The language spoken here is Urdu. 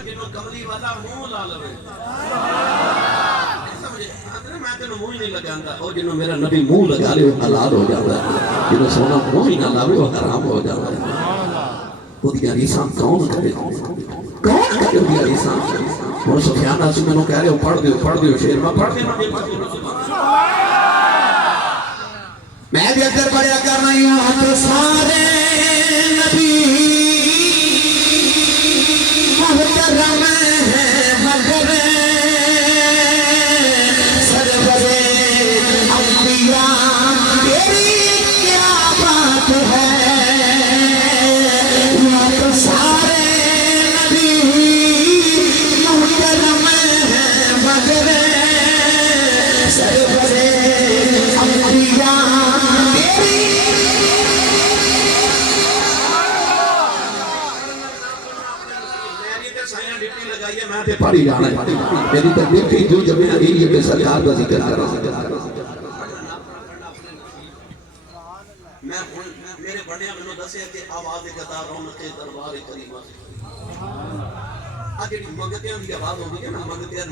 جنوں کملی والا منہ لا لوے میں تینوں منہ ہی نہیں لگاندہ اور جنوں میرا نبی منہ لگا لے وہ حلال ہو جاتا ہے جنوں سونا منہ ہی نہ لاوے وہ حرام ہو جاتا ہے وہ دیا ریسان کون کرے کون کرے دیا ریسان وہ سفیانہ سے میں نے کہہ رہے ہو پڑھ دیو شیر میں پڑھ دیو میں بھی اگر پڑھیا کر رہی ہوں تو سارے نبی محترم ہیں مگر سرور انبیاء تیری کیا بات ہے یہاں تو سارے نبی محترم ہیں مگر سرور انبیاء پڑھی جانا ہے میری تکلیف تھی جو جب میں یہ بے سرکار کا ذکر کر رہا ہوں میرے بڑھنے میں دسے کہ آواز قطار رونق دربار کریمہ آج یہ منگتیاں دی آواز ہوگی کہ نا منگتیاں